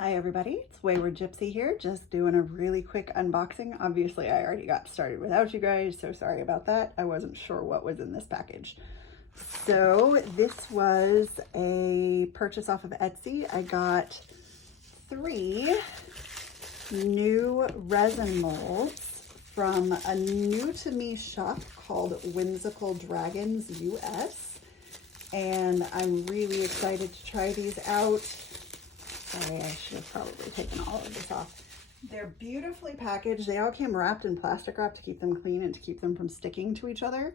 Hi everybody, it's Wayward Gypsy here, just doing a really quick unboxing. Obviously I already got started without you guys, so sorry about that. I wasn't sure what was in this package. So this was a purchase off of Etsy. I got 3 new resin molds from a new to me shop called Whimsical Dragons US, and I'm really excited to try these out. Sorry, I should have probably taken all of this off. They're beautifully packaged. They all came wrapped in plastic wrap to keep them clean and to keep them from sticking to each other.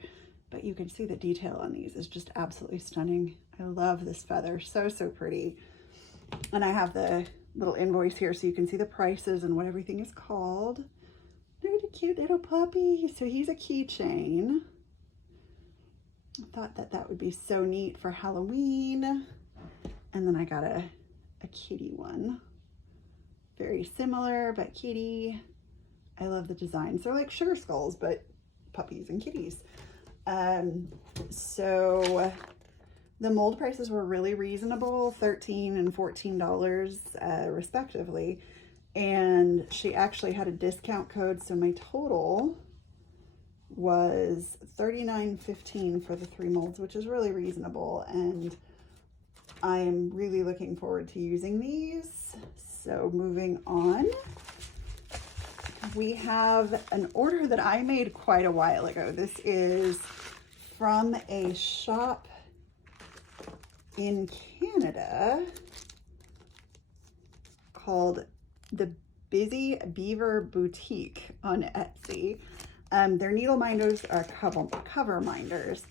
But you can see the detail on these is just absolutely stunning. I love this feather, so pretty. And I have the little invoice here so you can see the prices and what everything is called. Look at a cute little puppy. So he's a keychain. I thought that would be so neat for Halloween. And then I got a kitty one. Very similar, but kitty. I love the designs. They're like sugar skulls, but puppies and kitties. So the mold prices were really reasonable, $13 and $14 respectively. And she actually had a discount code, so my total was $39.15 for the 3 molds, which is really reasonable. And I am really looking forward to using these. So moving on, we have an order that I made quite a while ago. This is from a shop in Canada called the Beaver Boutique on Etsy. Their needle minders are cover minders.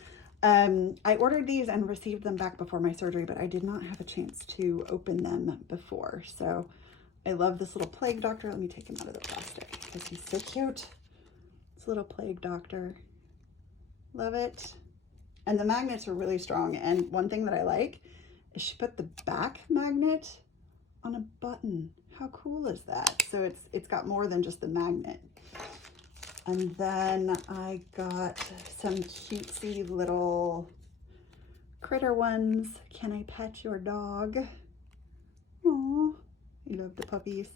I ordered these and received them back before my surgery, but I did not have a chance to open them before. So I love this little plague doctor. Let me take him out of the plastic because he's so cute. This little plague doctor. Love it. And the magnets are really strong. And one thing that I like is she put the back magnet on a button. How cool is that? So it's got more than just the magnet. And then I got some cutesy little critter ones. Can I pet your dog? Aww, I love the puppies.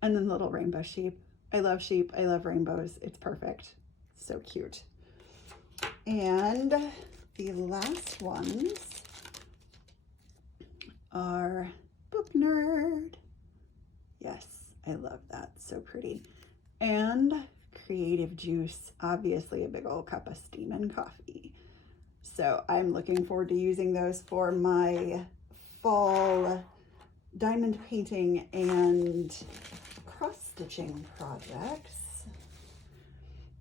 And then little rainbow sheep. I love sheep. I love rainbows. It's perfect. So cute. And the last ones are Book Nerd. Yes, I love that. So pretty. And Creative Juice, obviously a big old cup of steaming coffee. So I'm looking forward to using those for my fall diamond painting and cross-stitching projects.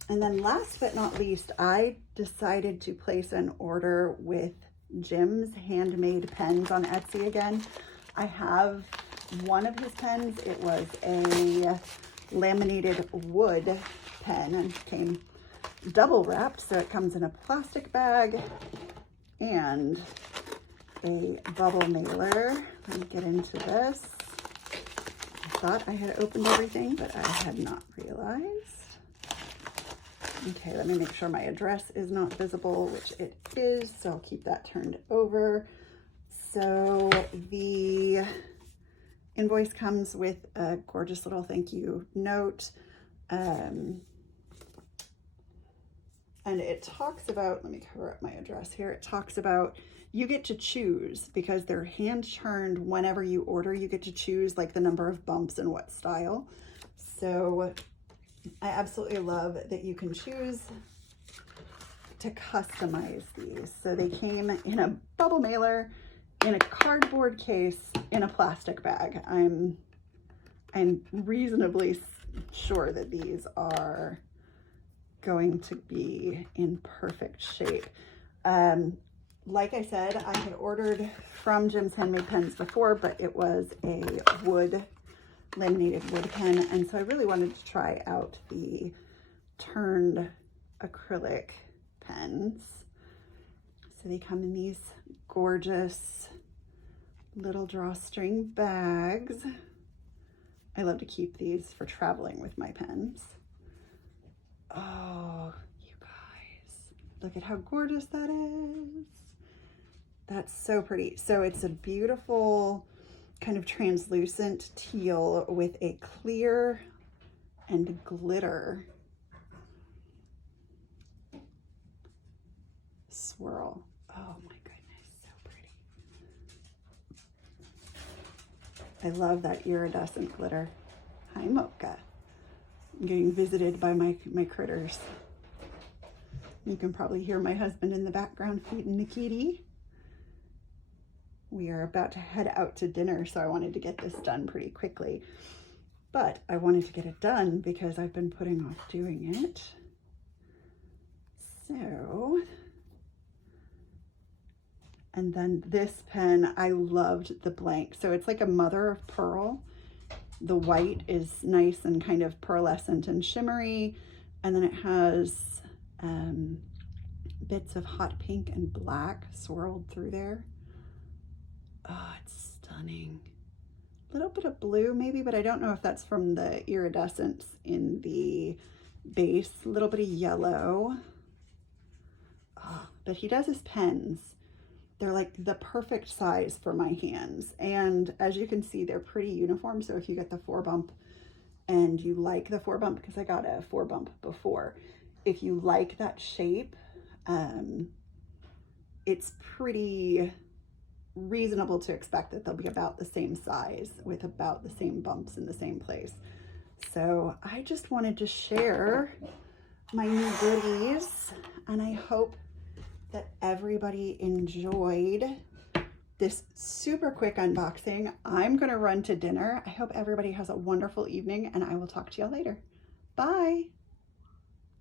And then last but not least, I decided to place an order with Jim's Handmade pens on Etsy again. I have one of his pens. It was a laminated wood pen and came double wrapped, so it comes in a plastic bag and a bubble mailer. Let me get into this. I thought I had opened everything, but I had not realized. Okay, let me make sure my address is not visible, which it is, so I'll keep that turned over. So the invoice comes with a gorgeous little thank you note. And it talks about, let me cover up my address here. It talks about you get to choose, because they're hand churned. Whenever you order, you get to choose like the number of bumps and what style. So I absolutely love that you can choose to customize these. So they came in a bubble mailer, in a cardboard case, in a plastic bag. I'm reasonably sure that these are going to be in perfect shape. Like I said, I had ordered from Jim's Handmade Pens before, but it was a laminated wood pen, and so I really wanted to try out the turned acrylic pens. So they come in these gorgeous little drawstring bags. I love to keep these for traveling with my pens. Oh, you guys, look at how gorgeous that is. That's so pretty. So it's a beautiful kind of translucent teal with a clear and glitter swirl. Oh my goodness, so pretty. I love that iridescent glitter. Hi, Mocha. I'm getting visited by my critters. You can probably hear my husband in the background feeding the kitty. We are about to head out to dinner, so I wanted to get this done pretty quickly. But I wanted to get it done because I've been putting off doing it. So, and then this pen, I loved the blank. So it's like a mother of pearl. The white is nice and kind of pearlescent and shimmery. And then it has bits of hot pink and black swirled through there. Oh, it's stunning. A little bit of blue maybe, but I don't know if that's from the iridescence in the base. A little bit of yellow. Oh, but he does his pens. They're like the perfect size for my hands. And as you can see, they're pretty uniform. So if you get the 4-bump and you like the 4-bump, because I got a 4-bump before, if you like that shape, it's pretty reasonable to expect that they'll be about the same size with about the same bumps in the same place. So I just wanted to share my new goodies, and I hope that everybody enjoyed this super quick unboxing. I'm gonna run to dinner. I hope everybody has a wonderful evening, and I will talk to you all later. Bye.